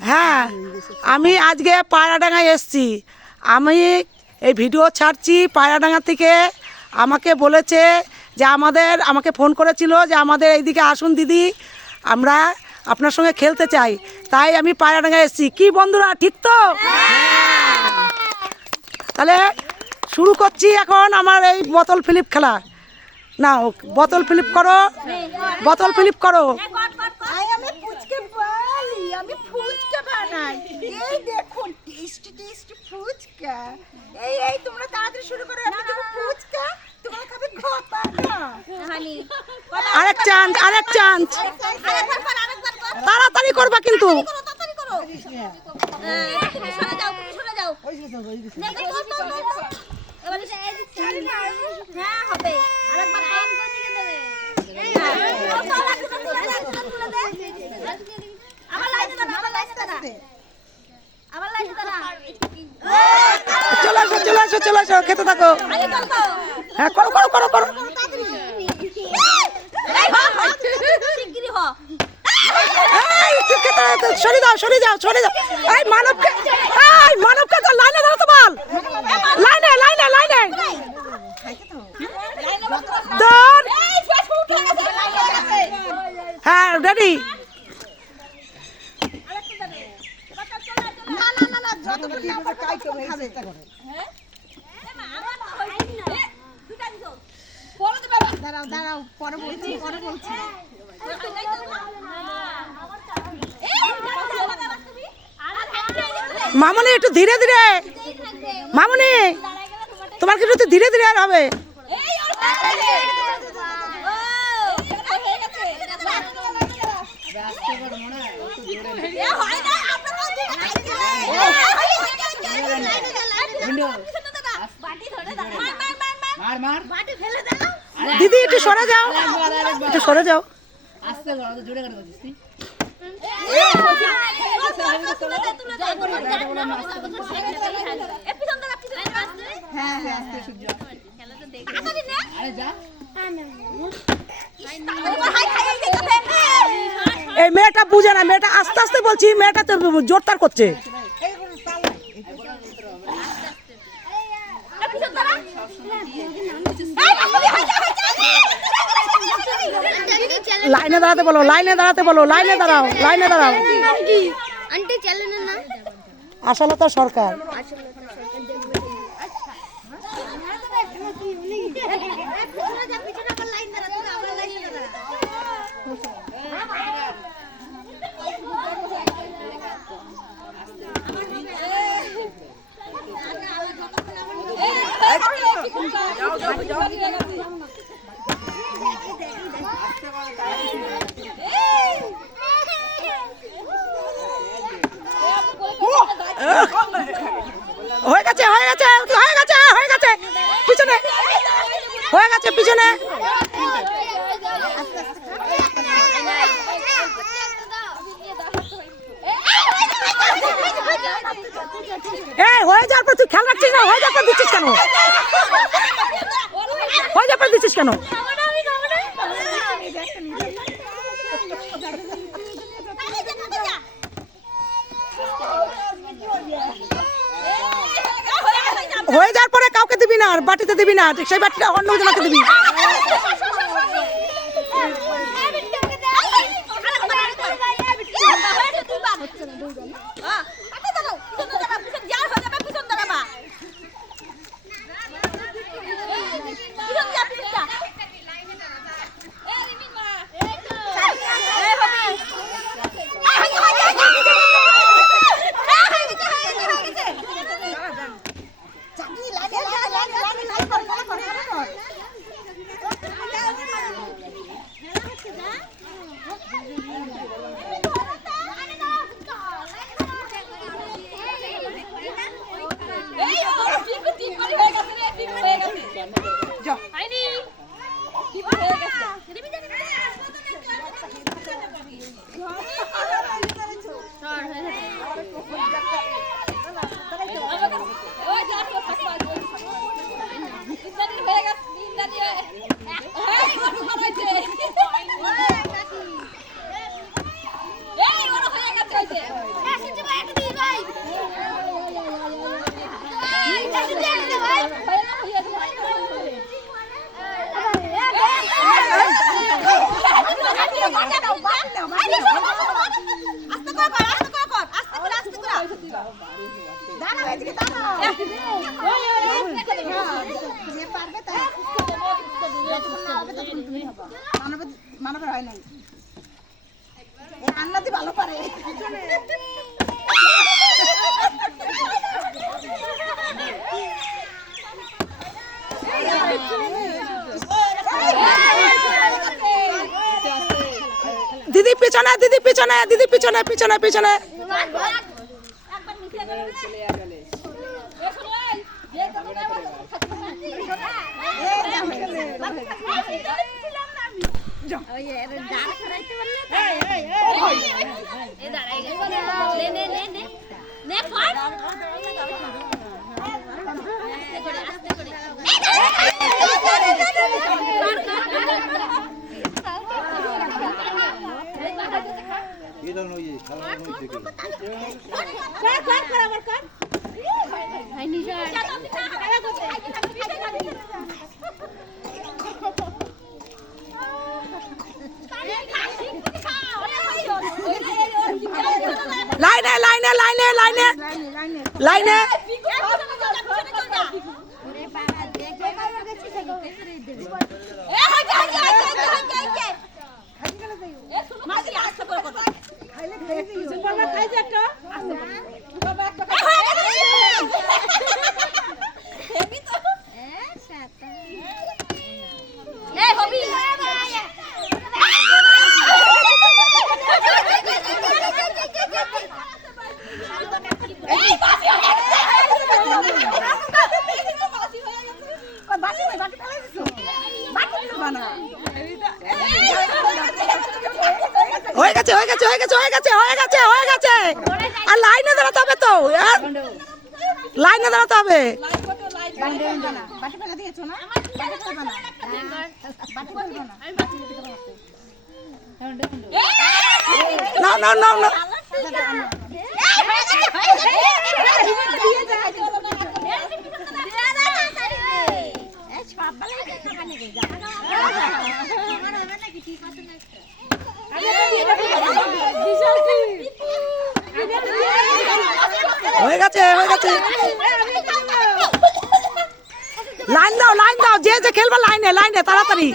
হ্যাঁ, আমি আজকে পায়রাডাঙ্গায় এসছি। আমি এই ভিডিও ছাড়ছি পায়রাডাঙ্গা থেকে। আমাকে বলেছে যে আমাকে ফোন করেছিল যে আমাদের এইদিকে আসুন দিদি, আমরা আপনার সঙ্গে খেলতে চাই। তাই আমি পায়রাডাঙ্গায় এসছি। কি বন্ধুরা, ঠিক তো? তাহলে শুরু করছি এখন আমার এই বোতল ফিলিপ খেলা। না, বোতল ফিলিপ করো, বোতল ফিলিপ করো। আমি ফুচকা বানাই, আমি ফুচকা বানাই। এই দেখুন টেস্টি টেস্টি ফুচকা। এই তোমরা তাড়াতাড়ি শুরু করো। আমি দেবো ফুচকা, তোমরা খাবে ঘপা না। আরেক চান্স, আরেক চান্স। তাড়াতাড়ি করবা কিন্তু। তাড়াতাড়ি করো। তুমি সরে যাও, সরে যাও। হ্যাঁ হবে। আরেকবার অন করে দিকে দেবে। আবার লাইট দাও, আবার লাইট দাও। আবার লাইট দাও। চলে আসো, চলে আসো, চলে আসো, খেতে থাকো। হ্যাঁ, করো করো করো করো। শিগগিরই হ। সরে যাও, সরে যাও, সরে যাও। এই মানবকে, এই মানবকে তো লাইনে দাঁড়াতে বল। লাইনে, লাইনে, লাইনে। দৌড়। হ্যাঁ, রেডি। না না না না, যতক্ষণ না পারবে ততক্ষণ খাবে। হ্যাঁ? দুটা দিছো। পরে তো বাবা। দাঁড়াও দাঁড়াও, পরে বলছি, পরে বলছি। মামনি একটু ধীরে ধীরে। মামনি, তোমার কিন্তু একটু ধীরে ধীরে আর হবে। দিদি একটু সরে যাও, একটু সরে যাও। এই মেয়েটা বুঝে না, মেয়েটা আস্তে আস্তে বলছি, মেয়েটা তো জোরদার করছে। লাইনে দাঁড়াতে বলো, লাইনে দাঁড়াতে বলো, লাইনে দাঁড়াও, লাইনে দাঁড়াও। আন্টি চলেন না। আশালতা সরকার। হয়ে গেছে, হয়ে গেছে, হয়ে গেছে, হয়ে গেছে। পিছনে হয়ে গেছে, পিছনে। এই হয়ে যাওয়ার পর তুই খেয়াল রাখছিস না? হয়ে যাওয়ার পর দিচ্ছিস কেন? হয়ে যাওয়ার পর দিচ্ছিস কেন? হয়ে যাওয়ার পরে কাউকে দিবি না, আর বাটিতে দিবি না, সেই বাটিটা অন্য জনকে দিবি। নাও আস্তে করে কর আস্তে করে দাঁড়াও এদিকে দাঁড়াও যে পারবে তাই মানবের হয় নাই এই আন্নাতি ভালো পারে দিদি পিছনে দিদি পিছনে দিদি পিছনে পিছনে পিছনে লাইনে লাইনে লাইনে লাইনে লাইনে হয়ে গেছে হয়ে গেছে হয়ে গেছে হয়ে গেছে হয়ে গেছে হয়ে গেছে আর লাইনে দাঁড়াতে হবে তো লাইনে দাঁড়াতে হবে না না না না হয়ে গেছে হয়ে গেছে লাইন দাও যে যে খেলবে লাইনে লাইনে তাড়াতাড়ি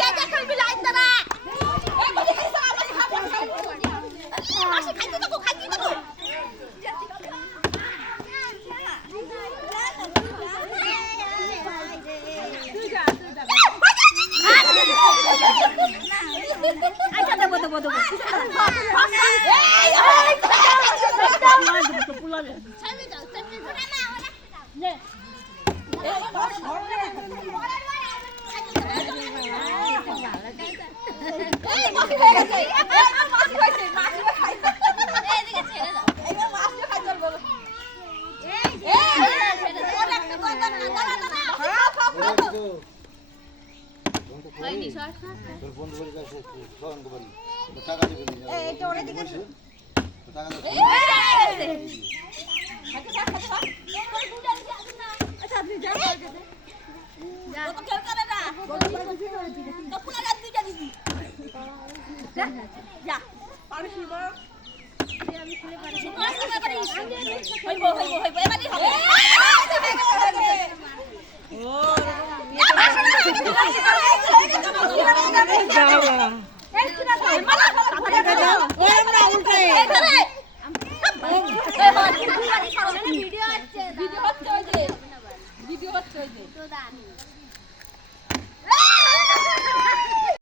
ভিডিও